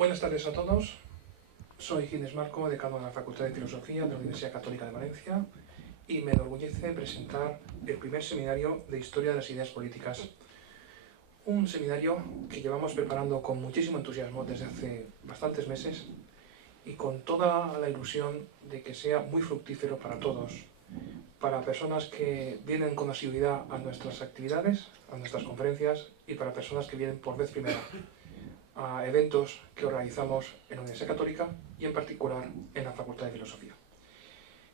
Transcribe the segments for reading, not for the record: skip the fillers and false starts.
Buenas tardes a todos. Soy Ginés Marco, decano de la Facultad de Filosofía de la Universidad Católica de Valencia, y me enorgullece presentar el primer seminario de Historia de las Ideas Políticas. Un seminario que llevamos preparando con muchísimo entusiasmo desde hace bastantes meses y con toda la ilusión de que sea muy fructífero para todos, para personas que vienen con asiduidad a nuestras actividades, a nuestras conferencias, y para personas que vienen por vez primera a eventos que organizamos en la Universidad Católica y en particular en la Facultad de Filosofía.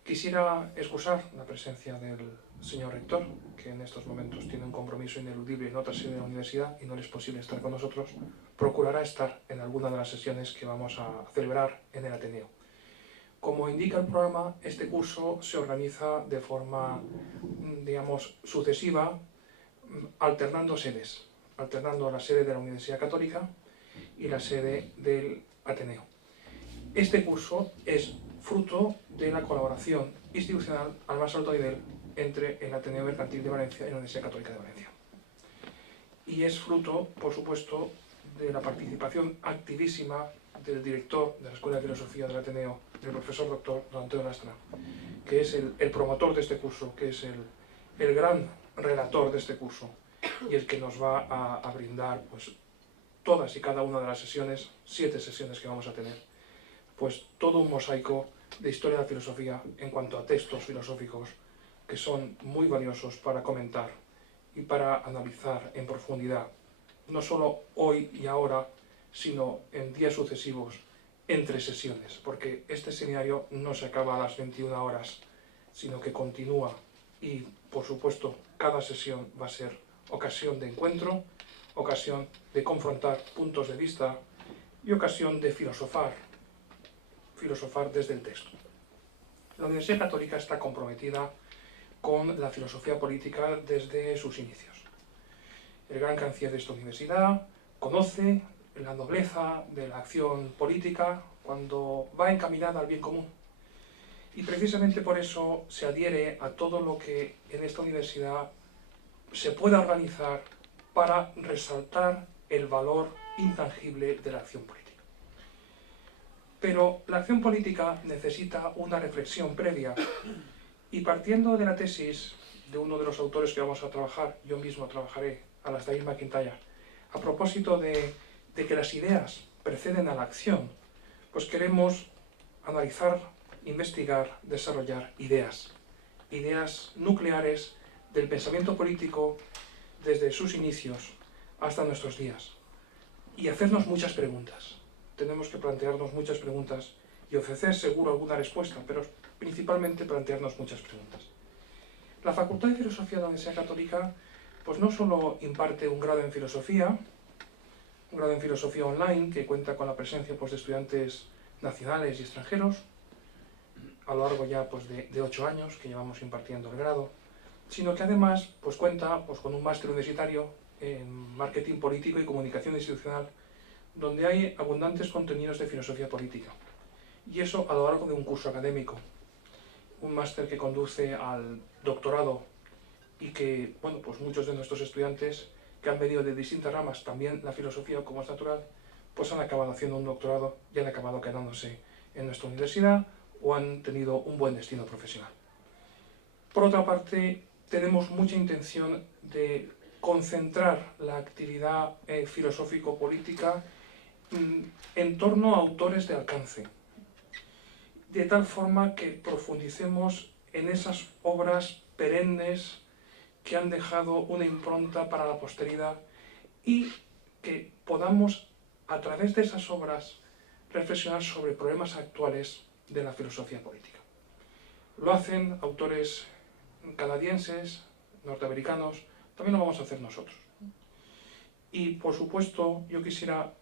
Quisiera excusar la presencia del señor rector, que en estos momentos tiene un compromiso ineludible en otra sede de la universidad y no le es posible estar con nosotros. Procurará estar en alguna de las sesiones que vamos a celebrar en el Ateneo. Como indica el programa, este curso se organiza de forma, digamos, sucesiva, alternando sedes, alternando la sede de la Universidad Católica y la sede del Ateneo. Este curso es fruto de la colaboración institucional al más alto nivel entre el Ateneo Mercantil de Valencia y la Universidad Católica de Valencia. Y es fruto, por supuesto, de la participación activísima del director de la Escuela de Filosofía del Ateneo, el profesor doctor don Antonio Lastra, que es el promotor de este curso, que es el gran relator de este curso y el que nos va a brindar pues, todas y cada una de las sesiones, 7 sesiones que vamos a tener, pues todo un mosaico de historia de la filosofía en cuanto a textos filosóficos que son muy valiosos para comentar y para analizar en profundidad, no solo hoy y ahora, sino en días sucesivos, entre sesiones, porque este seminario no se acaba a las 21 horas, sino que continúa y, por supuesto, cada sesión va a ser ocasión de encuentro, ocasión de confrontar puntos de vista y ocasión de filosofar desde el texto. La Universidad Católica está comprometida con la filosofía política desde sus inicios. El gran canciller de esta universidad conoce la nobleza de la acción política cuando va encaminada al bien común. Y precisamente por eso se adhiere a todo lo que en esta universidad se pueda organizar para resaltar el valor intangible de la acción política. Pero la acción política necesita una reflexión previa, y partiendo de la tesis de uno de los autores que vamos a trabajar, yo mismo trabajaré, Alasdair MacIntyre, a propósito de que las ideas preceden a la acción, pues queremos analizar, investigar, desarrollar ideas nucleares del pensamiento político desde sus inicios hasta nuestros días, y hacernos muchas preguntas. Tenemos que plantearnos muchas preguntas y ofrecer seguro alguna respuesta, pero principalmente plantearnos muchas preguntas. La Facultad de Filosofía de la Universidad Católica pues no solo imparte un grado en filosofía online, que cuenta con la presencia pues, de estudiantes nacionales y extranjeros, a lo largo ya pues, de 8 años que llevamos impartiendo el grado, sino que además pues, cuenta pues, con un máster universitario en marketing político y comunicación institucional, donde hay abundantes contenidos de filosofía política. Y eso a lo largo de un curso académico, un máster que conduce al doctorado y que, bueno, pues muchos de nuestros estudiantes que han venido de distintas ramas, también la filosofía como es natural, pues han acabado haciendo un doctorado y han acabado quedándose en nuestra universidad o han tenido un buen destino profesional. Por otra parte, tenemos mucha intención de concentrar la actividad filosófico-política en torno a autores de alcance, de tal forma que profundicemos en esas obras perennes que han dejado una impronta para la posteridad y que podamos, a través de esas obras, reflexionar sobre problemas actuales de la filosofía política. Lo hacen autores canadienses, norteamericanos, también lo vamos a hacer nosotros. Y, por supuesto, yo quisiera,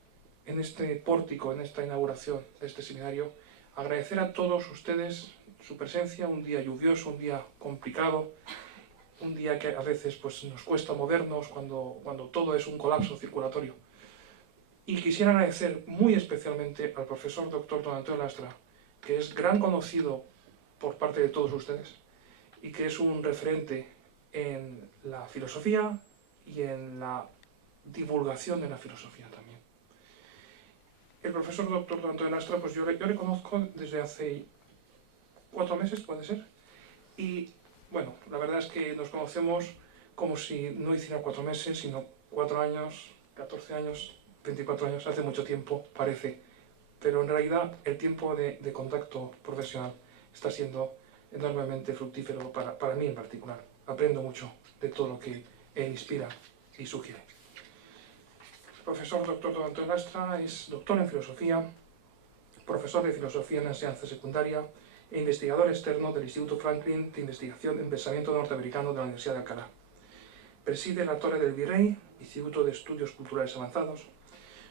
en este pórtico, en esta inauguración de este seminario, agradecer a todos ustedes su presencia, un día lluvioso, un día complicado, un día que a veces pues, nos cuesta movernos cuando todo es un colapso circulatorio. Y quisiera agradecer muy especialmente al profesor doctor don Antonio Lastra, que es gran conocido por parte de todos ustedes y que es un referente en la filosofía y en la divulgación de la filosofía también. El profesor doctor Antonio Lastra, pues yo le conozco desde hace 4 meses, puede ser, y bueno, la verdad es que nos conocemos como si no hiciera 4 meses, sino 4 años, 14 años, 24 años, hace mucho tiempo, parece, pero en realidad el tiempo de contacto profesional está siendo enormemente fructífero para mí en particular. Aprendo mucho de todo lo que él inspira y sugiere. El profesor doctor Antonio Lastra es doctor en filosofía, profesor de filosofía en la enseñanza secundaria e investigador externo del Instituto Franklin de Investigación en Pensamiento Norteamericano de la Universidad de Alcalá. Preside la Torre del Virrey, Instituto de Estudios Culturales Avanzados.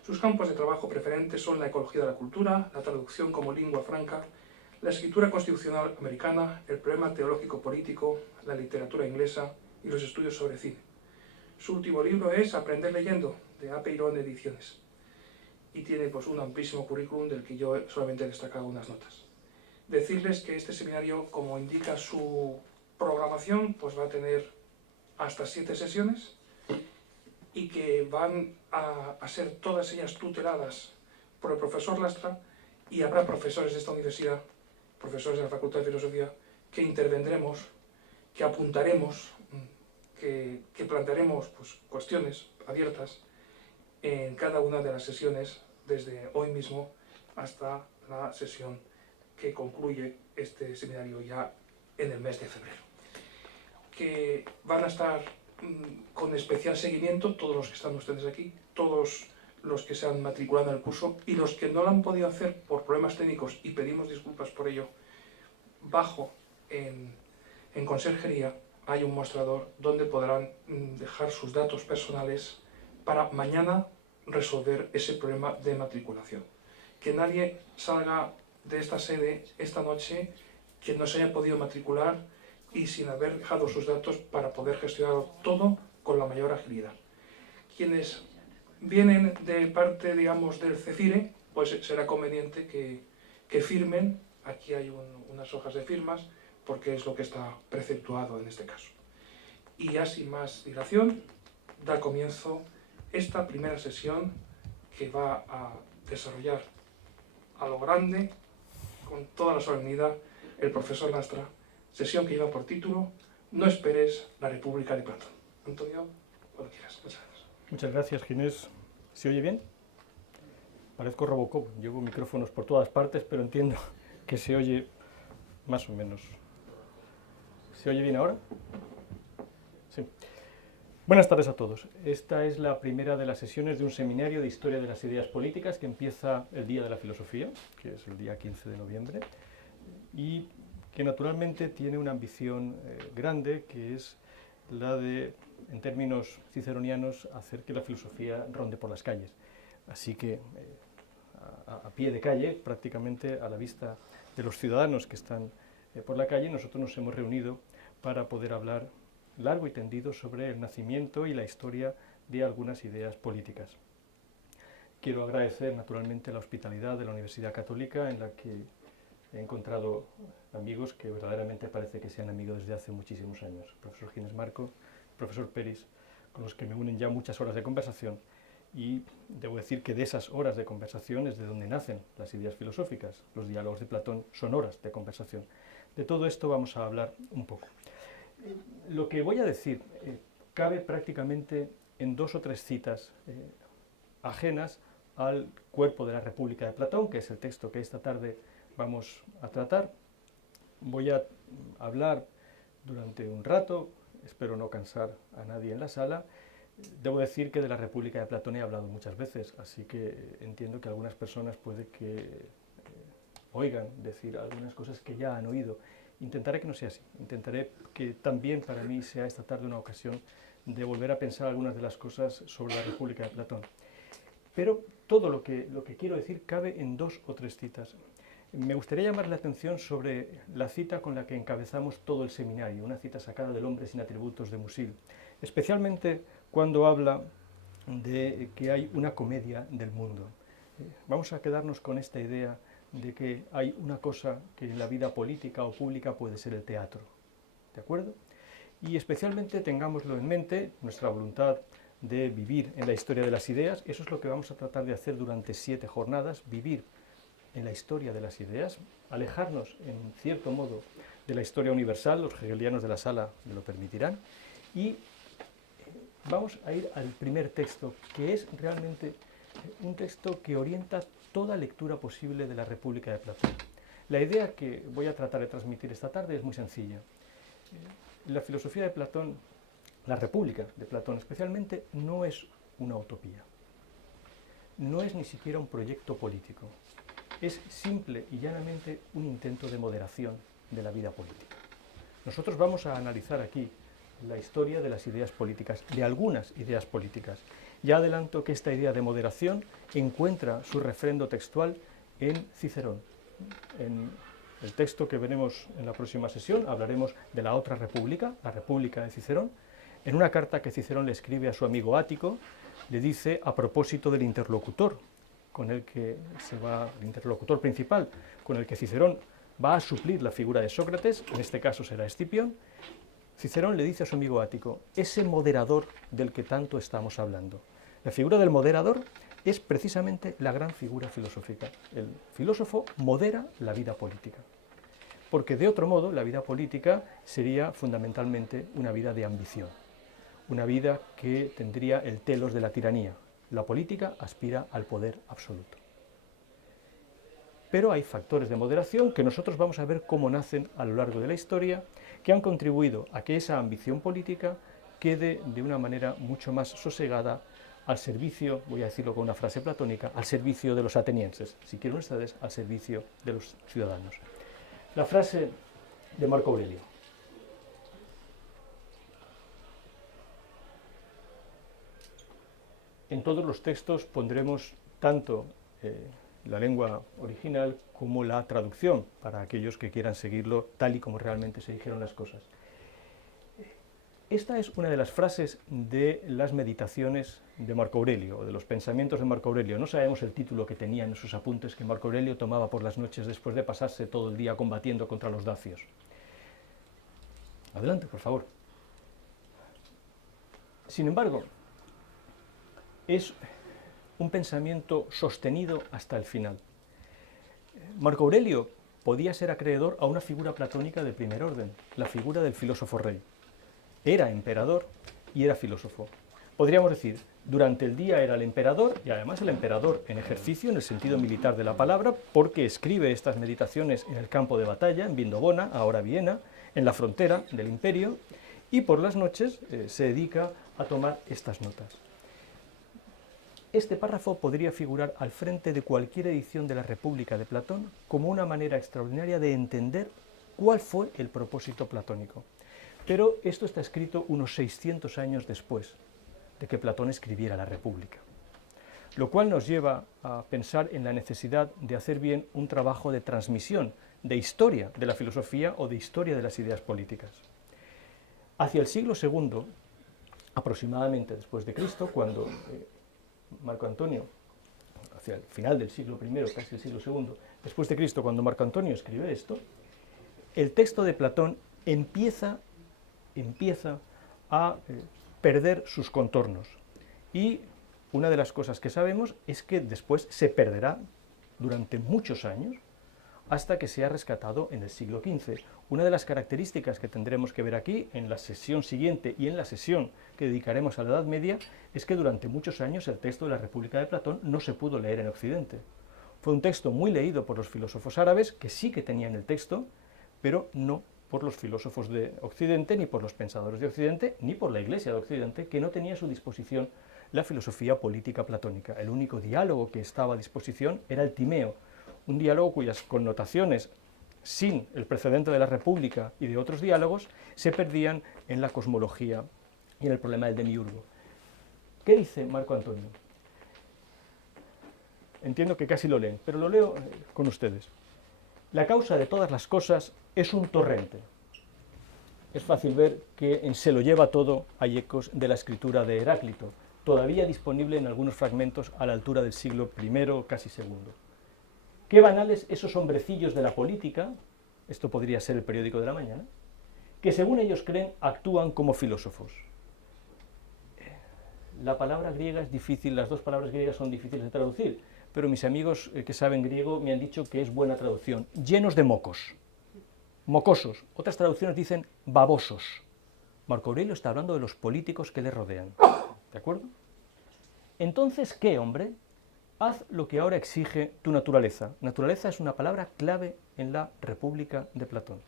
Sus campos de trabajo preferentes son la ecología de la cultura, la traducción como lengua franca, la escritura constitucional americana, el problema teológico político, la literatura inglesa y los estudios sobre cine. Su último libro es Aprender leyendo, de Apeirón Ediciones, y tiene pues un amplísimo currículum del que yo solamente he destacado unas notas. Decirles que este seminario, como indica su programación, pues va a tener hasta 7 sesiones y que van a ser todas ellas tuteladas por el profesor Lastra, y habrá profesores de esta universidad, profesores de la Facultad de Filosofía, que intervendremos, que apuntaremos, que plantearemos pues, cuestiones abiertas en cada una de las sesiones, desde hoy mismo hasta la sesión que concluye este seminario ya en el mes de febrero. Que van a estar con especial seguimiento todos los que están ustedes aquí, todos los que se han matriculado en el curso y los que no lo han podido hacer por problemas técnicos, y pedimos disculpas por ello. Bajo en conserjería hay un mostrador donde podrán dejar sus datos personales para mañana resolver ese problema de matriculación. Que nadie salga de esta sede esta noche que no se haya podido matricular y sin haber dejado sus datos para poder gestionar todo con la mayor agilidad. Quienes vienen de parte, digamos, del CEFIRE, pues será conveniente que firmen. Aquí hay unas hojas de firmas, porque es lo que está preceptuado en este caso. Y ya sin más dilación, da comienzo esta primera sesión que va a desarrollar a lo grande, con toda la solemnidad, el profesor Lastra, sesión que lleva por título No esperes la República de Platón. Antonio, cuando quieras. Muchas gracias. Muchas gracias, Ginés. ¿Se oye bien? Parezco Robocop, llevo micrófonos por todas partes, pero entiendo que se oye más o menos. ¿Se oye bien ahora? Sí. Buenas tardes a todos. Esta es la primera de las sesiones de un seminario de Historia de las Ideas Políticas que empieza el Día de la Filosofía, que es el día 15 de noviembre, y que naturalmente tiene una ambición grande, que es la de, en términos ciceronianos, hacer que la filosofía ronde por las calles. Así que, a pie de calle, prácticamente a la vista de los ciudadanos que están por la calle, nosotros nos hemos reunido para poder hablar largo y tendido sobre el nacimiento y la historia de algunas ideas políticas. Quiero agradecer naturalmente la hospitalidad de la Universidad Católica, en la que he encontrado amigos que verdaderamente parece que sean amigos desde hace muchísimos años. El profesor Ginés Marco, el profesor Peris, con los que me unen ya muchas horas de conversación, y debo decir que de esas horas de conversación es de donde nacen las ideas filosóficas. Los diálogos de Platón son horas de conversación. De todo esto vamos a hablar un poco. Lo que voy a decir cabe prácticamente en 2 o 3 citas ajenas al cuerpo de la República de Platón, que es el texto que esta tarde vamos a tratar. Voy a hablar durante un rato, espero no cansar a nadie en la sala. Debo decir que de la República de Platón he hablado muchas veces, así que entiendo que algunas personas puede que oigan decir algunas cosas que ya han oído. Intentaré que no sea así, intentaré que también para mí sea esta tarde una ocasión de volver a pensar algunas de las cosas sobre la República de Platón. Pero todo lo que quiero decir cabe en 2 o 3 citas. Me gustaría llamar la atención sobre la cita con la que encabezamos todo el seminario, una cita sacada del Hombre sin atributos de Musil, especialmente cuando habla de que hay una comedia del mundo. Vamos a quedarnos con esta idea de que hay una cosa que en la vida política o pública puede ser el teatro, ¿de acuerdo? Y especialmente tengámoslo en mente, nuestra voluntad de vivir en la historia de las ideas. Eso es lo que vamos a tratar de hacer durante 7 jornadas, vivir en la historia de las ideas, alejarnos en cierto modo de la historia universal, los hegelianos de la sala me lo permitirán, y vamos a ir al primer texto, que es realmente un texto que orienta toda lectura posible de la República de Platón. La idea que voy a tratar de transmitir esta tarde es muy sencilla. La filosofía de Platón, la República de Platón especialmente, no es una utopía. No es ni siquiera un proyecto político. Es simple y llanamente un intento de moderación de la vida política. Nosotros vamos a analizar aquí la historia de las ideas políticas, de algunas ideas políticas. Ya adelanto que esta idea de moderación encuentra su refrendo textual en Cicerón. En el texto que veremos en la próxima sesión hablaremos de la otra república, la República de Cicerón. En una carta que Cicerón le escribe a su amigo Ático, le dice a propósito del interlocutor con el que el interlocutor principal, con el que Cicerón va a suplir la figura de Sócrates, en este caso será Escipión. Cicerón le dice a su amigo Ático, ese moderador del que tanto estamos hablando. La figura del moderador es precisamente la gran figura filosófica. El filósofo modera la vida política, porque de otro modo la vida política sería fundamentalmente una vida de ambición, una vida que tendría el telos de la tiranía. La política aspira al poder absoluto. Pero hay factores de moderación que nosotros vamos a ver cómo nacen a lo largo de la historia, que han contribuido a que esa ambición política quede de una manera mucho más sosegada al servicio, voy a decirlo con una frase platónica, al servicio de los atenienses, si quieren ustedes, al servicio de los ciudadanos. La frase de Marco Aurelio. En todos los textos pondremos tanto la lengua original como la traducción, para aquellos que quieran seguirlo tal y como realmente se dijeron las cosas. Esta es una de las frases de las meditaciones de Marco Aurelio, o de los pensamientos de Marco Aurelio. No sabemos el título que tenían en sus apuntes que Marco Aurelio tomaba por las noches después de pasarse todo el día combatiendo contra los dacios. Adelante, por favor. Sin embargo, es un pensamiento sostenido hasta el final. Marco Aurelio podía ser acreedor a una figura platónica de primer orden, la figura del filósofo rey. Era emperador y era filósofo. Podríamos decir, durante el día era el emperador, y además el emperador en ejercicio, en el sentido militar de la palabra, porque escribe estas meditaciones en el campo de batalla, en Vindobona, ahora Viena, en la frontera del imperio, y por las noches se dedica a tomar estas notas. Este párrafo podría figurar al frente de cualquier edición de la República de Platón como una manera extraordinaria de entender cuál fue el propósito platónico. Pero esto está escrito unos 600 años después de que Platón escribiera la República, lo cual nos lleva a pensar en la necesidad de hacer bien un trabajo de transmisión, de historia de la filosofía o de historia de las ideas políticas. Hacia el siglo II, aproximadamente después de Cristo, cuando Marco Antonio, hacia el final del siglo I, casi el siglo II, después de Cristo, cuando Marco Antonio escribe esto, el texto de Platón empieza a perder sus contornos. Y una de las cosas que sabemos es que después se perderá durante muchos años hasta que sea rescatado en el siglo XV. Una de las características que tendremos que ver aquí, en la sesión siguiente y en la sesión que dedicaremos a la Edad Media, es que durante muchos años el texto de la República de Platón no se pudo leer en Occidente. Fue un texto muy leído por los filósofos árabes, que sí que tenían el texto, pero no por los filósofos de Occidente, ni por los pensadores de Occidente, ni por la Iglesia de Occidente, que no tenía a su disposición la filosofía política platónica. El único diálogo que estaba a disposición era el timeo, un diálogo cuyas connotaciones, sin el precedente de la República y de otros diálogos, se perdían en la cosmología y en el problema del demiurgo. ¿Qué dice Marco Antonio? Entiendo que casi lo leen, pero lo leo con ustedes. La causa de todas las cosas es un torrente. Es fácil ver que en Se lo lleva todo hay ecos de la escritura de Heráclito, todavía disponible en algunos fragmentos a la altura del siglo I, casi II. Qué banales esos hombrecillos de la política, esto podría ser el periódico de la mañana, que según ellos creen actúan como filósofos. La palabra griega es difícil, las dos palabras griegas son difíciles de traducir, pero mis amigos que saben griego me han dicho que es buena traducción. Llenos de mocos, mocosos. Otras traducciones dicen babosos. Marco Aurelio está hablando de los políticos que le rodean. ¿De acuerdo? Entonces, ¿qué, hombre? Haz lo que ahora exige tu naturaleza. Naturaleza es una palabra clave en la República de Platón.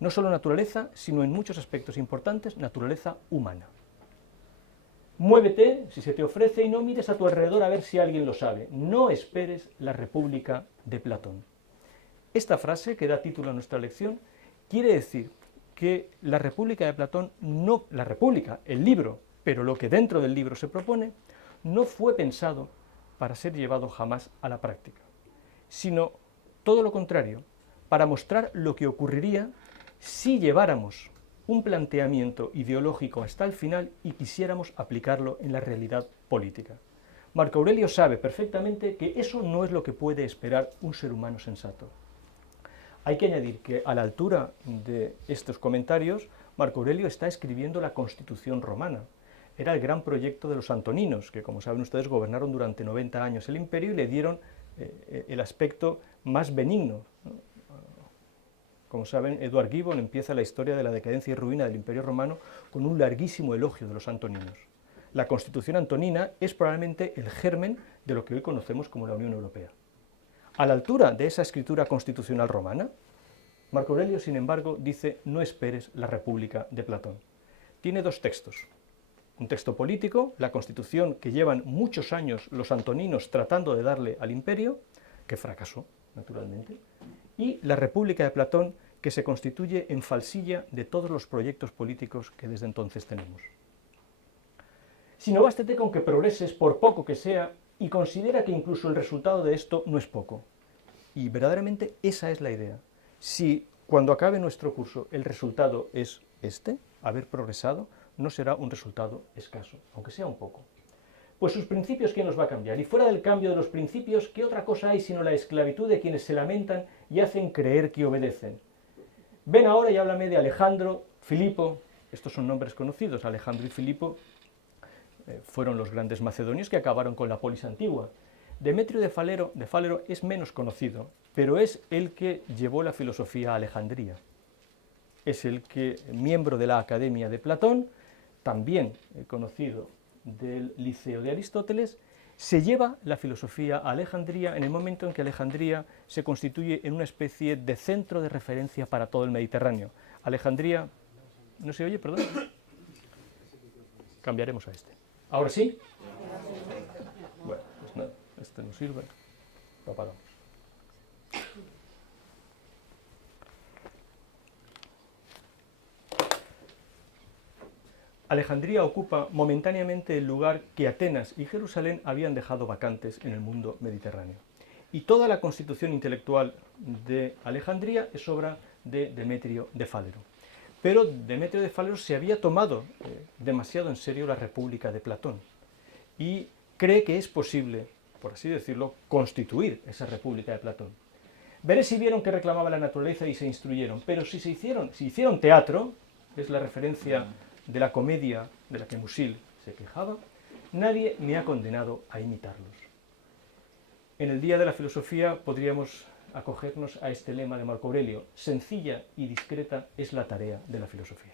No solo naturaleza, sino en muchos aspectos importantes, naturaleza humana. Muévete, si se te ofrece, y no mires a tu alrededor a ver si alguien lo sabe. No esperes la República de Platón. Esta frase, que da título a nuestra lección, quiere decir que la República de Platón, no la República, el libro, pero lo que dentro del libro se propone, no fue pensado para ser llevado jamás a la práctica, sino todo lo contrario, para mostrar lo que ocurriría si lleváramos un planteamiento ideológico hasta el final y quisiéramos aplicarlo en la realidad política. Marco Aurelio sabe perfectamente que eso no es lo que puede esperar un ser humano sensato. Hay que añadir que a la altura de estos comentarios, Marco Aurelio está escribiendo la Constitución romana. Era el gran proyecto de los antoninos, que como saben ustedes gobernaron durante 90 años el imperio y le dieron el aspecto más benigno, ¿no? Como saben, Edward Gibbon empieza la historia de la decadencia y ruina del Imperio Romano con un larguísimo elogio de los antoninos. La Constitución antonina es probablemente el germen de lo que hoy conocemos como la Unión Europea. A la altura de esa escritura constitucional romana, Marco Aurelio, sin embargo, dice: no esperes la República de Platón. Tiene dos textos. Un texto político, la Constitución que llevan muchos años los antoninos tratando de darle al imperio, que fracasó, naturalmente, y la República de Platón, que se constituye en falsilla de todos los proyectos políticos que desde entonces tenemos. Si no, bástate con que progreses, por poco que sea, y considera que incluso el resultado de esto no es poco. Y verdaderamente esa es la idea. Si cuando acabe nuestro curso el resultado es este, haber progresado, no será un resultado escaso, aunque sea un poco. Pues sus principios, ¿quién los va a cambiar? Y fuera del cambio de los principios, ¿qué otra cosa hay sino la esclavitud de quienes se lamentan y hacen creer que obedecen? Ven ahora y háblame de Alejandro, Filipo. Estos son nombres conocidos. Alejandro y Filipo fueron los grandes macedonios que acabaron con la polis antigua. Demetrio de Fálero es menos conocido, pero es el que llevó la filosofía a Alejandría. Es el que, miembro de la Academia de Platón, también conocido del Liceo de Aristóteles, se lleva la filosofía a Alejandría en el momento en que Alejandría se constituye en una especie de centro de referencia para todo el Mediterráneo. Alejandría... ¿No se oye, perdón? Cambiaremos a este. ¿Ahora sí? Bueno, pues nada, este no sirve. Lo apagamos. Alejandría ocupa momentáneamente el lugar que Atenas y Jerusalén habían dejado vacantes en el mundo mediterráneo. Y toda la constitución intelectual de Alejandría es obra de Demetrio de Fálero. Pero Demetrio de Fálero se había tomado demasiado en serio la República de Platón y cree que es posible, por así decirlo, constituir esa República de Platón. Veré si vieron que reclamaba la naturaleza y se instruyeron, pero si hicieron teatro, es la referencia de la comedia de la que Musil se quejaba, nadie me ha condenado a imitarlos. En el Día de la Filosofía podríamos acogernos a este lema de Marco Aurelio: sencilla y discreta es la tarea de la filosofía.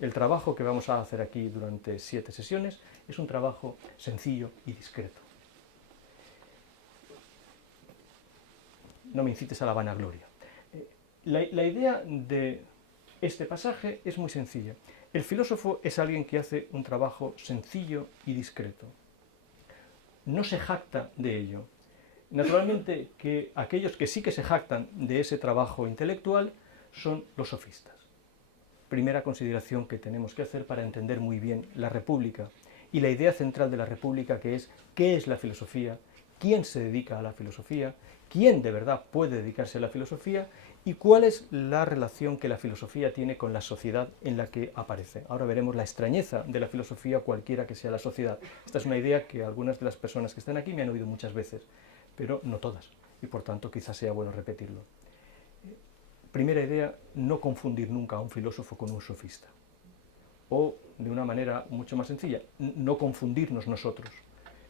El trabajo que vamos a hacer aquí durante 7 sesiones es un trabajo sencillo y discreto. No me incites a la vanagloria. La idea de este pasaje es muy sencilla. El filósofo es alguien que hace un trabajo sencillo y discreto. No se jacta de ello. Naturalmente que aquellos que sí que se jactan de ese trabajo intelectual son los sofistas. Primera consideración que tenemos que hacer para entender muy bien la República y la idea central de la República, que es ¿qué es la filosofía? ¿Quién se dedica a la filosofía? ¿Quién de verdad puede dedicarse a la filosofía? ¿Y cuál es la relación que la filosofía tiene con la sociedad en la que aparece? Ahora veremos la extrañeza de la filosofía, cualquiera que sea la sociedad. Esta es una idea que algunas de las personas que están aquí me han oído muchas veces, pero no todas, y por tanto quizás sea bueno repetirlo. Primera idea, no confundir nunca a un filósofo con un sofista. o de una manera mucho más sencilla, no confundirnos nosotros,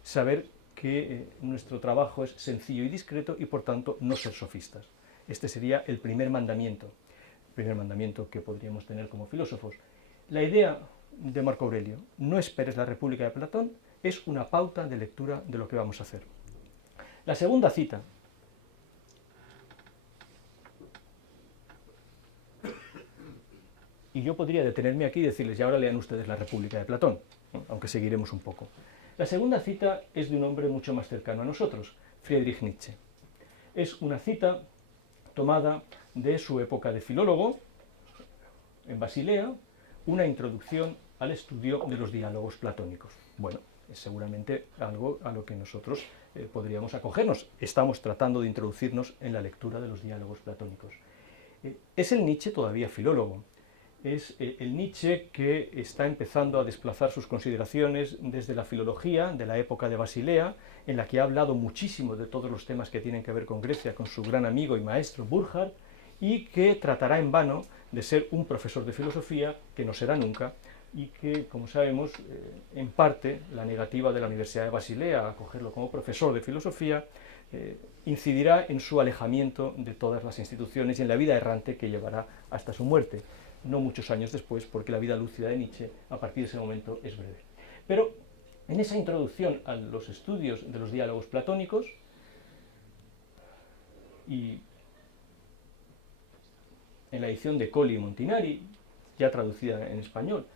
saber que nuestro trabajo es sencillo y discreto y por tanto no ser sofistas. Este sería el primer mandamiento que podríamos tener como filósofos. La idea de Marco Aurelio, no esperes la República de Platón, es una pauta de lectura de lo que vamos a hacer. La segunda cita, y yo podría detenerme aquí y decirles, y ahora lean ustedes la República de Platón, ¿no? Aunque seguiremos un poco. La segunda cita es de un hombre mucho más cercano a nosotros, Friedrich Nietzsche. Es una cita tomada de su época de filólogo, en Basilea, una introducción al estudio de los diálogos platónicos. Bueno, es seguramente algo a lo que nosotros podríamos acogernos. Estamos tratando de introducirnos en la lectura de los diálogos platónicos. Es el Nietzsche todavía filólogo. Es el Nietzsche que está empezando a desplazar sus consideraciones desde la filología de la época de Basilea, en la que ha hablado muchísimo de todos los temas que tienen que ver con Grecia con su gran amigo y maestro Burckhardt, y que tratará en vano de ser un profesor de filosofía, que no será nunca, y que, como sabemos, en parte la negativa de la Universidad de Basilea a acogerlo como profesor de filosofía incidirá en su alejamiento de todas las instituciones y en la vida errante que llevará hasta su muerte, no muchos años después, porque la vida lúcida de Nietzsche a partir de ese momento es breve. Pero en esa introducción a los estudios de los diálogos platónicos, y en la edición de Colli y Montinari, ya traducida en español,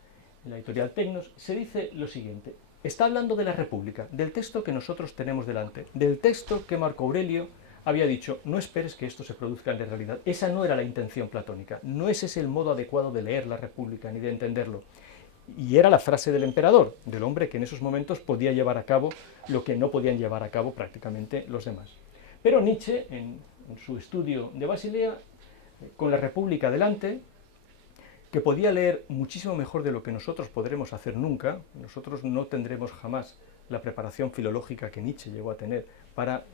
en la editorial Tecnos, se dice lo siguiente. Está hablando de la República, del texto que nosotros tenemos delante, del texto que Marco Aurelio había dicho, no esperes que esto se produzca en la realidad. Esa no era la intención platónica, no es ese el modo adecuado de leer la República ni de entenderlo. Y era la frase del emperador, del hombre que en esos momentos podía llevar a cabo lo que no podían llevar a cabo prácticamente los demás. Pero Nietzsche, en su estudio de Basilea, con la República delante, que podía leer muchísimo mejor de lo que nosotros podremos hacer nunca, nosotros no tendremos jamás la preparación filológica que Nietzsche llegó a tener para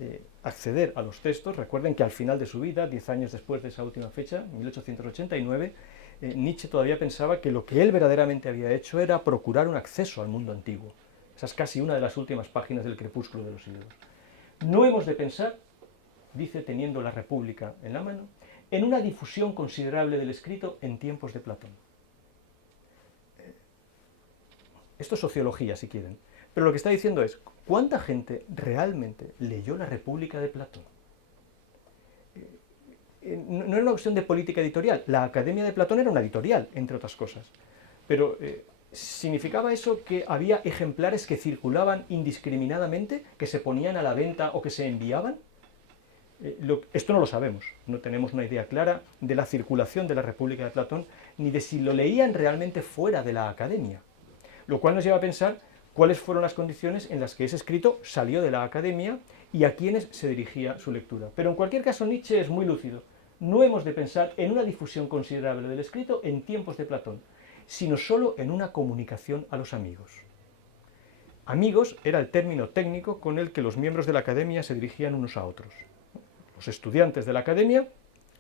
acceder a los textos. Recuerden que al final de su vida, 10 años después de esa última fecha, 1889, Nietzsche todavía pensaba que lo que él verdaderamente había hecho era procurar un acceso al mundo antiguo. Esa es casi una de las últimas páginas del Crepúsculo de los siglos. No hemos de pensar, dice teniendo la República en la mano, en una difusión considerable del escrito en tiempos de Platón. Esto es sociología, si quieren. Pero lo que está diciendo es, ¿cuánta gente realmente leyó la República de Platón? No era una cuestión de política editorial. La Academia de Platón era una editorial, entre otras cosas. Pero ¿significaba eso que había ejemplares que circulaban indiscriminadamente, que se ponían a la venta o que se enviaban? Esto no lo sabemos, no tenemos una idea clara de la circulación de la República de Platón, ni de si lo leían realmente fuera de la Academia. Lo cual nos lleva a pensar cuáles fueron las condiciones en las que ese escrito salió de la Academia y a quiénes se dirigía su lectura. Pero en cualquier caso Nietzsche es muy lúcido. No hemos de pensar en una difusión considerable del escrito en tiempos de Platón, sino solo en una comunicación a los amigos. Amigos era el término técnico con el que los miembros de la Academia se dirigían unos a otros. Los estudiantes de la Academia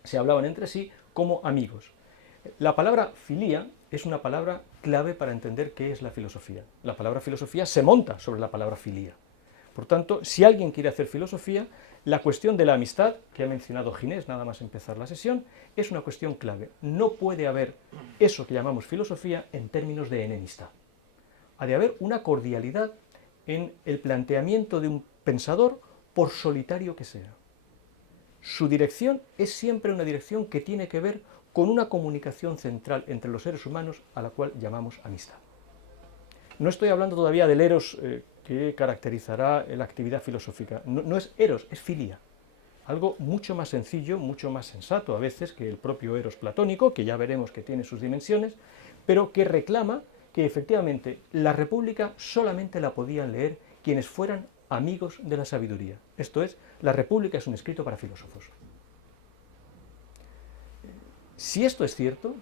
se hablaban entre sí como amigos. La palabra filía es una palabra clave para entender qué es la filosofía. La palabra filosofía se monta sobre la palabra filía. Por tanto, si alguien quiere hacer filosofía, la cuestión de la amistad, que ha mencionado Ginés nada más empezar la sesión, es una cuestión clave. No puede haber eso que llamamos filosofía en términos de enemistad. Ha de haber una cordialidad en el planteamiento de un pensador, por solitario que sea. Su dirección es siempre una dirección que tiene que ver con una comunicación central entre los seres humanos a la cual llamamos amistad. No estoy hablando todavía del eros que caracterizará la actividad filosófica. No es eros, es filia. Algo mucho más sencillo, mucho más sensato a veces que el propio eros platónico, que ya veremos que tiene sus dimensiones, pero que reclama que efectivamente la República solamente la podían leer quienes fueran amigos de la sabiduría. Esto es, la República es un escrito para filósofos. Si esto es cierto,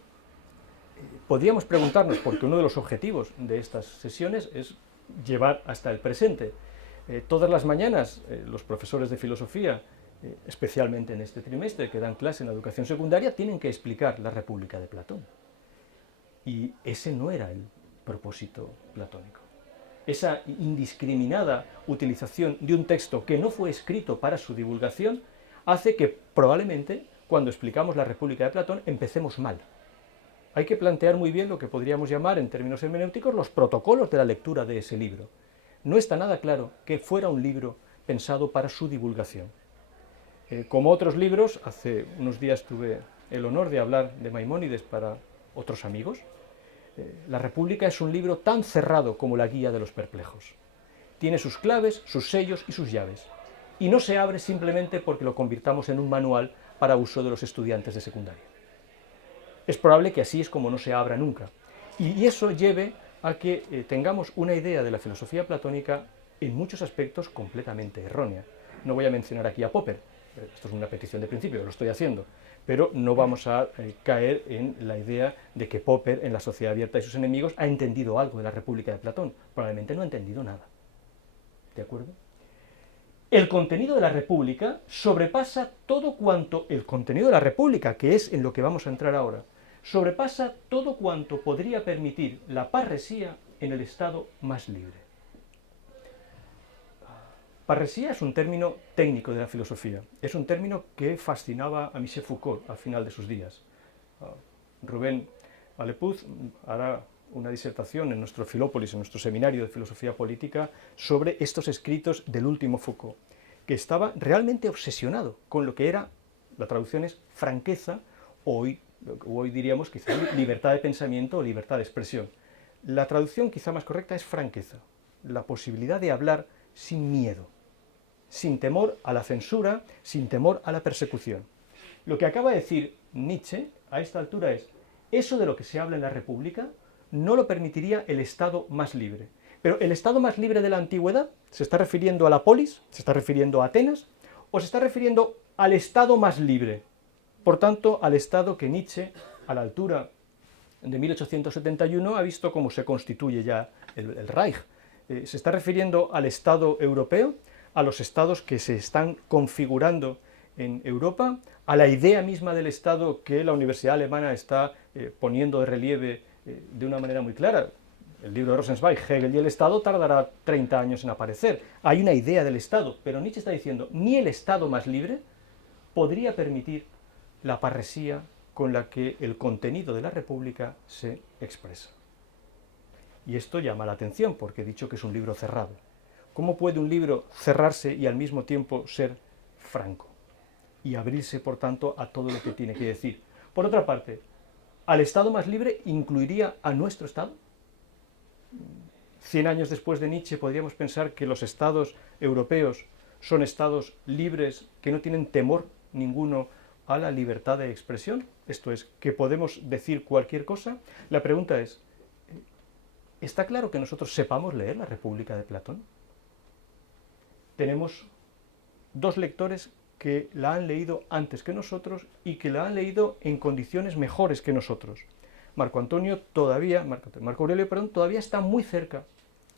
podríamos preguntarnos, porque uno de los objetivos de estas sesiones es llevar hasta el presente. Todas las mañanas los profesores de filosofía, especialmente en este trimestre que dan clase en la educación secundaria, tienen que explicar la República de Platón. Y ese no era propósito platónico. Esa indiscriminada utilización de un texto que no fue escrito para su divulgación hace que probablemente cuando explicamos la República de Platón empecemos mal. Hay que plantear muy bien lo que podríamos llamar en términos hermenéuticos los protocolos de la lectura de ese libro. No está nada claro que fuera un libro pensado para su divulgación. Como otros libros, hace unos días tuve el honor de hablar de Maimónides para otros amigos. La República es un libro tan cerrado como la Guía de los Perplejos. Tiene sus claves, sus sellos y sus llaves. Y no se abre simplemente porque lo convirtamos en un manual para uso de los estudiantes de secundaria. Es probable que así es como no se abra nunca. Y eso lleve a que tengamos una idea de la filosofía platónica en muchos aspectos completamente errónea. No voy a mencionar aquí a Popper, esto es una petición de principio, lo estoy haciendo, pero no vamos a caer en la idea de que Popper, en La Sociedad Abierta y sus enemigos, ha entendido algo de la República de Platón. Probablemente no ha entendido nada. ¿De acuerdo? El contenido de la República sobrepasa todo cuanto el contenido de la República, que es en lo que vamos a entrar ahora, sobrepasa todo cuanto podría permitir la parresía en el estado más libre. Parresía es un término técnico de la filosofía, es un término que fascinaba a Michel Foucault al final de sus días. Rubén Alepuz hará una disertación en nuestro Filópolis, en nuestro seminario de filosofía política, sobre estos escritos del último Foucault, que estaba realmente obsesionado con lo que era, la traducción es franqueza, o hoy diríamos quizá libertad de pensamiento o libertad de expresión. La traducción quizá más correcta es franqueza, la posibilidad de hablar sin miedo, sin temor a la censura, sin temor a la persecución. Lo que acaba de decir Nietzsche a esta altura es, eso de lo que se habla en la República no lo permitiría el Estado más libre. Pero el Estado más libre de la antigüedad, ¿se está refiriendo a la polis? ¿Se está refiriendo a Atenas? ¿O se está refiriendo al Estado más libre? Por tanto, al Estado que Nietzsche, a la altura de 1871, ha visto cómo se constituye ya el Reich. ¿Se está refiriendo al Estado europeo? ¿A los estados que se están configurando en Europa? ¿A la idea misma del Estado que la Universidad Alemana está poniendo de relieve de una manera muy clara? El libro de Rosenzweig, Hegel y el Estado, tardará 30 años en aparecer. Hay una idea del Estado, pero Nietzsche está diciendo, ni el Estado más libre podría permitir la parresía con la que el contenido de la República se expresa. Y esto llama la atención, porque he dicho que es un libro cerrado. ¿Cómo puede un libro cerrarse y al mismo tiempo ser franco? Y abrirse, por tanto, a todo lo que tiene que decir. Por otra parte, ¿al Estado más libre incluiría a nuestro Estado? 100 años después de Nietzsche podríamos pensar que los estados europeos son estados libres que no tienen temor ninguno a la libertad de expresión. Esto es, que podemos decir cualquier cosa. La pregunta es, ¿está claro que nosotros sepamos leer la República de Platón? Tenemos dos lectores que la han leído antes que nosotros y que la han leído en condiciones mejores que nosotros. Marco Aurelio todavía está muy cerca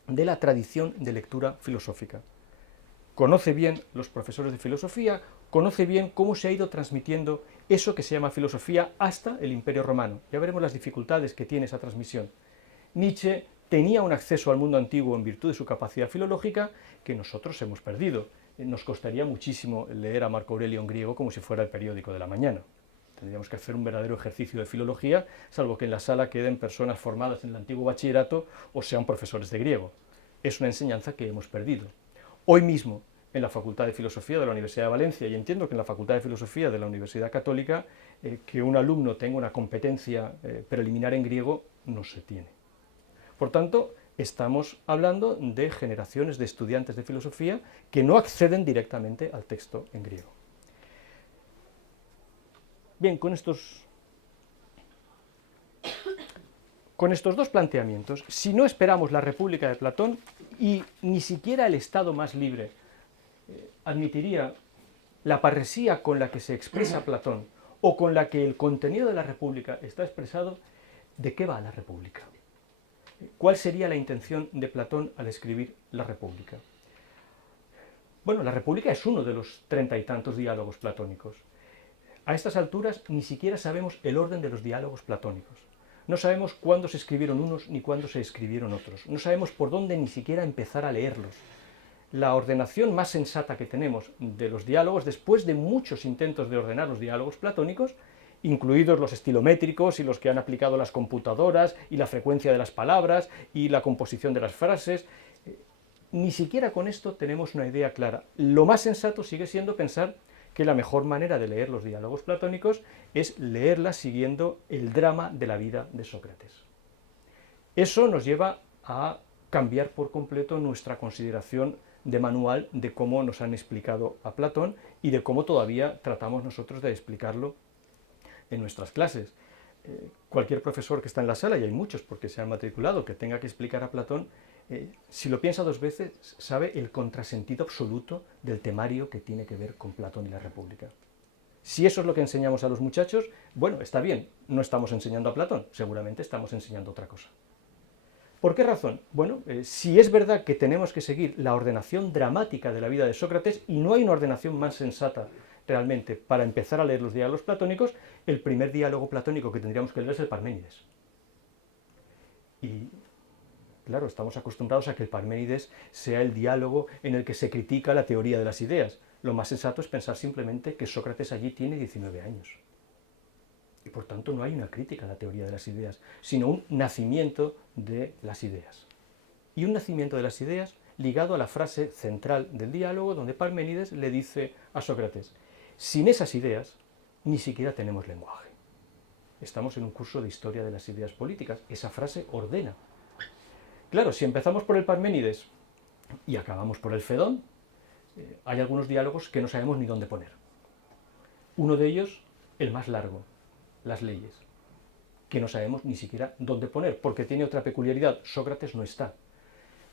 de la tradición de lectura filosófica. Conoce bien los profesores de filosofía, conoce bien cómo se ha ido transmitiendo eso que se llama filosofía hasta el Imperio Romano. Ya veremos las dificultades que tiene esa transmisión. Nietzsche tenía un acceso al mundo antiguo en virtud de su capacidad filológica que nosotros hemos perdido. Nos costaría muchísimo leer a Marco Aurelio en griego como si fuera el periódico de la mañana. Tendríamos que hacer un verdadero ejercicio de filología, salvo que en la sala queden personas formadas en el antiguo bachillerato o sean profesores de griego. Es una enseñanza que hemos perdido. Hoy mismo, en la Facultad de Filosofía de la Universidad de Valencia, y entiendo que en la Facultad de Filosofía de la Universidad Católica, que un alumno tenga una competencia preliminar en griego no se tiene. Por tanto, estamos hablando de generaciones de estudiantes de filosofía que no acceden directamente al texto en griego. Bien, con estos dos planteamientos, si no esperamos la República de Platón y ni siquiera el Estado más libre admitiría la parresía con la que se expresa Platón o con la que el contenido de la República está expresado, ¿de qué va la República? ¿Cuál sería la intención de Platón al escribir la República? Bueno, la República es uno de los 30 y tantos diálogos platónicos. A estas alturas ni siquiera sabemos el orden de los diálogos platónicos. No sabemos cuándo se escribieron unos ni cuándo se escribieron otros. No sabemos por dónde ni siquiera empezar a leerlos. La ordenación más sensata que tenemos de los diálogos, después de muchos intentos de ordenar los diálogos platónicos, incluidos los estilométricos y los que han aplicado las computadoras y la frecuencia de las palabras y la composición de las frases, ni siquiera con esto tenemos una idea clara. Lo más sensato sigue siendo pensar que la mejor manera de leer los diálogos platónicos es leerlas siguiendo el drama de la vida de Sócrates. Eso nos lleva a cambiar por completo nuestra consideración de manual de cómo nos han explicado a Platón y de cómo todavía tratamos nosotros de explicarlo en nuestras clases. Cualquier profesor que está en la sala, y hay muchos porque se han matriculado, que tenga que explicar a Platón, si lo piensa dos veces, sabe el contrasentido absoluto del temario que tiene que ver con Platón y la República. Si eso es lo que enseñamos a los muchachos, bueno, está bien, no estamos enseñando a Platón, seguramente estamos enseñando otra cosa. ¿Por qué razón? Bueno, si es verdad que tenemos que seguir la ordenación dramática de la vida de Sócrates, y no hay una ordenación más sensata realmente para empezar a leer los diálogos platónicos, el primer diálogo platónico que tendríamos que leer es el Parménides. Y claro, estamos acostumbrados a que el Parménides sea el diálogo en el que se critica la teoría de las ideas. Lo más sensato es pensar simplemente que Sócrates allí tiene 19 años. Y por tanto no hay una crítica a la teoría de las ideas, sino un nacimiento de las ideas. Y un nacimiento de las ideas ligado a la frase central del diálogo, donde Parménides le dice a Sócrates: sin esas ideas ni siquiera tenemos lenguaje. Estamos en un curso de historia de las ideas políticas. Esa frase ordena. Claro, si empezamos por el Parménides y acabamos por el Fedón, hay algunos diálogos que no sabemos ni dónde poner. Uno de ellos, el más largo, las leyes, que no sabemos ni siquiera dónde poner, porque tiene otra peculiaridad: Sócrates no está.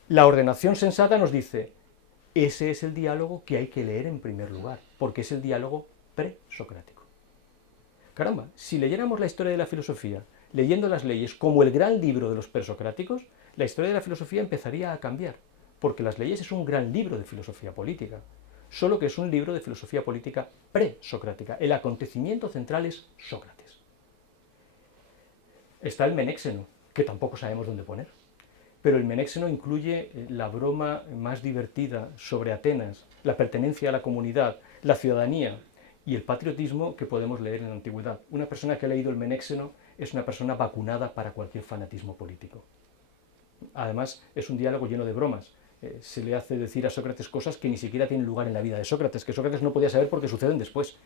La ordenación sensata nos dice, ese es el diálogo que hay que leer en primer lugar, porque es el diálogo presocrático. Caramba, si leyéramos la historia de la filosofía leyendo las leyes como el gran libro de los presocráticos, la historia de la filosofía empezaría a cambiar, porque las leyes es un gran libro de filosofía política, solo que es un libro de filosofía política presocrática. El acontecimiento central es Sócrates. Está el Menéxeno, que tampoco sabemos dónde poner, pero el Menéxeno incluye la broma más divertida sobre Atenas, la pertenencia a la comunidad, la ciudadanía y el patriotismo que podemos leer en la antigüedad. Una persona que ha leído el Menéxeno es una persona vacunada para cualquier fanatismo político. Además, es un diálogo lleno de bromas. Se le hace decir a Sócrates cosas que ni siquiera tienen lugar en la vida de Sócrates, que Sócrates no podía saber porque suceden después.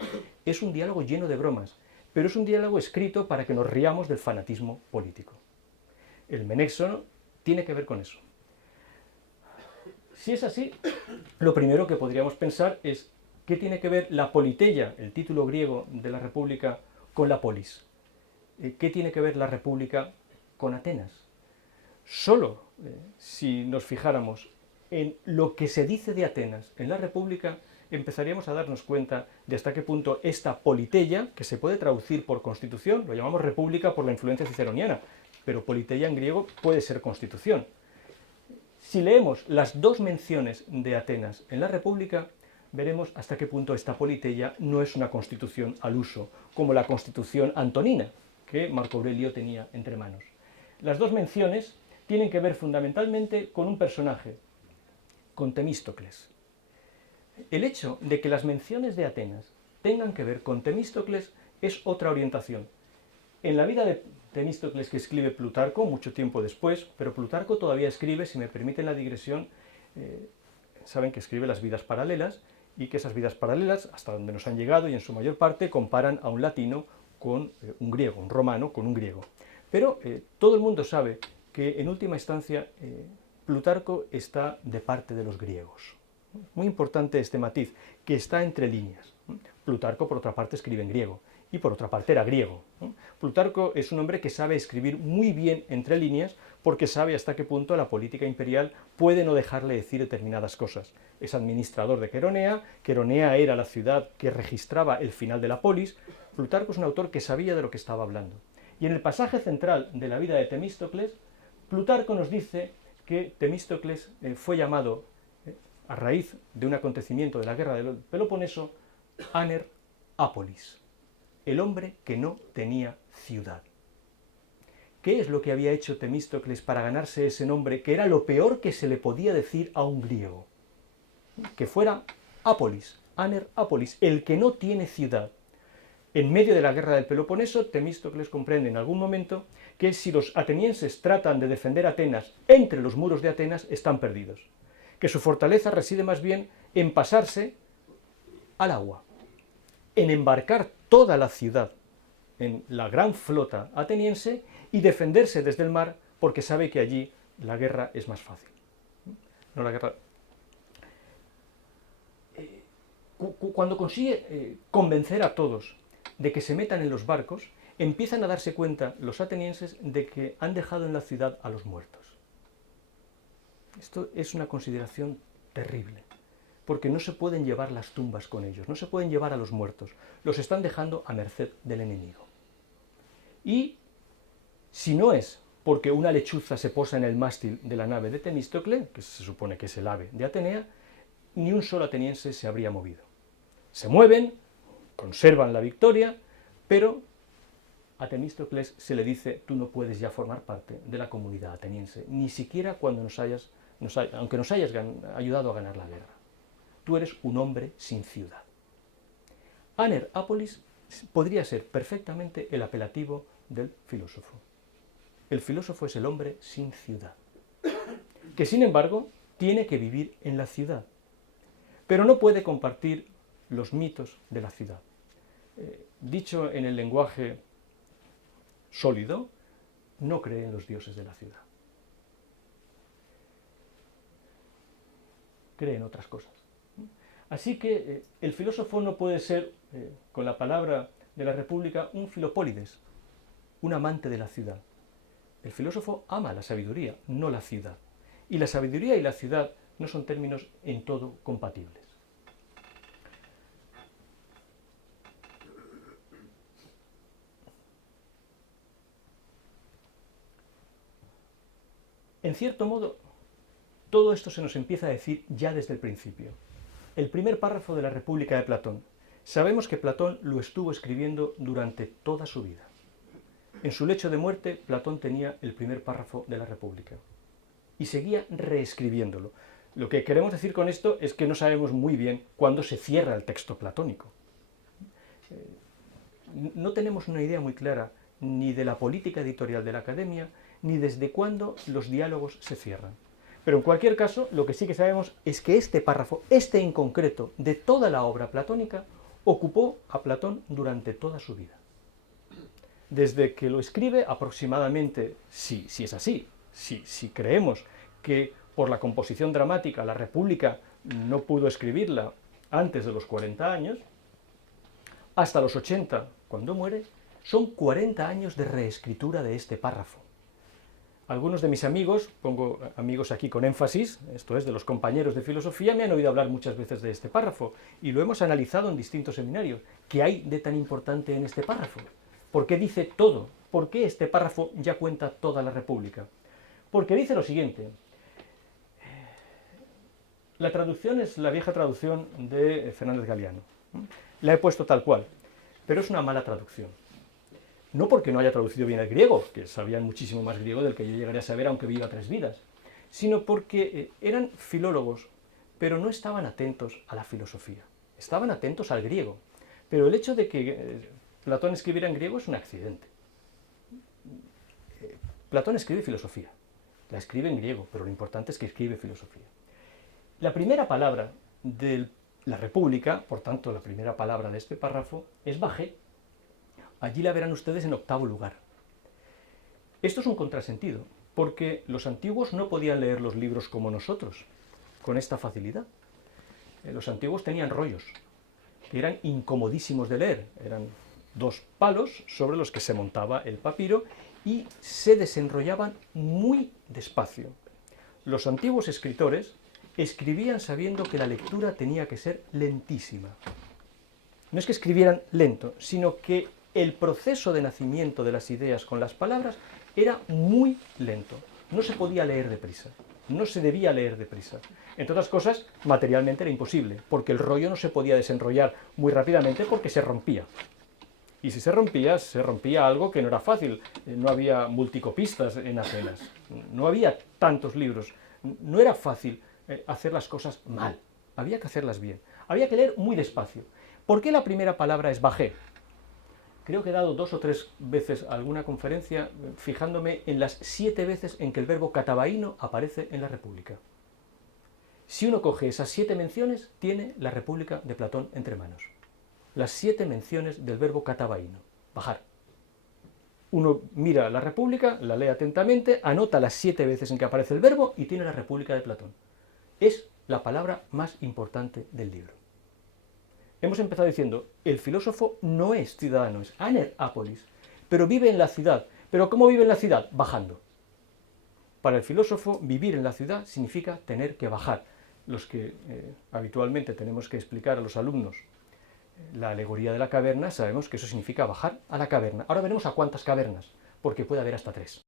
Es un diálogo lleno de bromas, pero es un diálogo escrito para que nos riamos del fanatismo político. El Menéxeno tiene que ver con eso. Si es así, lo primero que podríamos pensar es ¿qué tiene que ver la politeia, el título griego de la República, con la polis? ¿Qué tiene que ver la República con Atenas? Solo si nos fijáramos en lo que se dice de Atenas en la República, empezaríamos a darnos cuenta de hasta qué punto esta politeia, que se puede traducir por constitución, lo llamamos república por la influencia ciceroniana, pero politeia en griego puede ser constitución. Si leemos las dos menciones de Atenas en la República, veremos hasta qué punto esta politeia no es una constitución al uso, como la constitución antonina, que Marco Aurelio tenía entre manos. Las dos menciones tienen que ver fundamentalmente con un personaje, con Temístocles. El hecho de que las menciones de Atenas tengan que ver con Temístocles es otra orientación. En la vida de Temístocles, que escribe Plutarco mucho tiempo después, pero Plutarco todavía escribe, si me permiten la digresión, saben que escribe las vidas paralelas, y que esas vidas paralelas, hasta donde nos han llegado y en su mayor parte, comparan a un latino con un griego, un romano con un griego. Pero todo el mundo sabe que en última instancia Plutarco está de parte de los griegos. Muy importante este matiz, que está entre líneas. Plutarco, por otra parte, escribe en griego, y por otra parte era griego. Plutarco es un hombre que sabe escribir muy bien entre líneas, porque sabe hasta qué punto la política imperial puede no dejarle decir determinadas cosas. Es administrador de Queronea, Queronea era la ciudad que registraba el final de la polis. Plutarco es un autor que sabía de lo que estaba hablando. Y en el pasaje central de la vida de Temístocles, Plutarco nos dice que Temístocles fue llamado, a raíz de un acontecimiento de la guerra del Peloponeso, Aner Apolis, el hombre que no tenía ciudad. ¿Qué es lo que había hecho Temístocles para ganarse ese nombre, que era lo peor que se le podía decir a un griego? Que fuera Apolis, Aner Apolis, el que no tiene ciudad. En medio de la guerra del Peloponeso, Temístocles comprende en algún momento que si los atenienses tratan de defender Atenas entre los muros de Atenas, están perdidos. Que su fortaleza reside más bien en pasarse al agua, en embarcar toda la ciudad en la gran flota ateniense y defenderse desde el mar, porque sabe que allí la guerra es más fácil. No la guerra... Cuando consigue convencer a todos de que se metan en los barcos, empiezan a darse cuenta los atenienses de que han dejado en la ciudad a los muertos. Esto es una consideración terrible, porque no se pueden llevar las tumbas con ellos, no se pueden llevar a los muertos, los están dejando a merced del enemigo. Y si no es porque una lechuza se posa en el mástil de la nave de Temístocle, que se supone que es el ave de Atenea, ni un solo ateniense se habría movido. Se mueven, conservan la victoria, pero a Temístocles se le dice: tú no puedes ya formar parte de la comunidad ateniense, ni siquiera cuando aunque nos hayas ayudado a ganar la guerra. Tú eres un hombre sin ciudad. Aner Apolis podría ser perfectamente el apelativo del filósofo. El filósofo es el hombre sin ciudad, que sin embargo tiene que vivir en la ciudad, pero no puede compartir los mitos de la ciudad. Dicho en el lenguaje sólido, no cree en los dioses de la ciudad. Cree en otras cosas. Así que el filósofo no puede ser, con la palabra de la República, un filopólides, un amante de la ciudad. El filósofo ama la sabiduría, no la ciudad. Y la sabiduría y la ciudad no son términos en todo compatibles. En cierto modo, todo esto se nos empieza a decir ya desde el principio. El primer párrafo de la República de Platón. Sabemos que Platón lo estuvo escribiendo durante toda su vida. En su lecho de muerte, Platón tenía el primer párrafo de la República y seguía reescribiéndolo. Lo que queremos decir con esto es que no sabemos muy bien cuándo se cierra el texto platónico. No tenemos una idea muy clara ni de la política editorial de la Academia, ni desde cuándo los diálogos se cierran. Pero en cualquier caso, lo que sí que sabemos es que este párrafo, este en concreto, de toda la obra platónica, ocupó a Platón durante toda su vida. Desde que lo escribe aproximadamente, si es así, si creemos que por la composición dramática la República no pudo escribirla antes de los 40 años, hasta los 80, cuando muere, son 40 años de reescritura de este párrafo. Algunos de mis amigos, pongo amigos aquí con énfasis, esto es, de los compañeros de filosofía, me han oído hablar muchas veces de este párrafo y lo hemos analizado en distintos seminarios. ¿Qué hay de tan importante en este párrafo? ¿Por qué dice todo? ¿Por qué este párrafo ya cuenta toda la República? Porque dice lo siguiente. La traducción es la vieja traducción de Fernández Galiano. La he puesto tal cual, pero es una mala traducción. No porque no haya traducido bien el griego, que sabían muchísimo más griego del que yo llegaría a saber aunque viva 3 vidas, sino porque eran filólogos, pero no estaban atentos a la filosofía. Estaban atentos al griego, pero el hecho de que Platón escribiera en griego es un accidente. Platón escribe filosofía, la escribe en griego, pero lo importante es que escribe filosofía. La primera palabra de la República, por tanto la primera palabra de este párrafo, es bajé. Allí la verán ustedes en 8º lugar. Esto es un contrasentido, porque los antiguos no podían leer los libros como nosotros, con esta facilidad. Los antiguos tenían rollos, que eran incomodísimos de leer. Eran 2 palos sobre los que se montaba el papiro y se desenrollaban muy despacio. Los antiguos escritores escribían sabiendo que la lectura tenía que ser lentísima. No es que escribieran lento, sino que el proceso de nacimiento de las ideas con las palabras era muy lento. No se podía leer deprisa, no se debía leer deprisa. Entre otras cosas, materialmente era imposible, porque el rollo no se podía desenrollar muy rápidamente porque se rompía. Y si se rompía algo que no era fácil. No había multicopistas en Atenas, no había tantos libros, no era fácil hacer las cosas mal, había que hacerlas bien, había que leer muy despacio. ¿Por qué la primera palabra es bajé? Creo que he dado 2 o 3 veces alguna conferencia fijándome en las 7 veces en que el verbo katabaino aparece en la República. Si uno coge esas 7 menciones, tiene la República de Platón entre manos. Las 7 menciones del verbo katabaino, bajar. Uno mira la República, la lee atentamente, anota las 7 veces en que aparece el verbo y tiene la República de Platón. Es la palabra más importante del libro. Hemos empezado diciendo, el filósofo no es ciudadano, es aner apolis, pero vive en la ciudad. ¿Pero cómo vive en la ciudad? Bajando. Para el filósofo, vivir en la ciudad significa tener que bajar. Los que habitualmente tenemos que explicar a los alumnos la alegoría de la caverna, sabemos que eso significa bajar a la caverna. Ahora veremos a cuántas cavernas, porque puede haber hasta 3.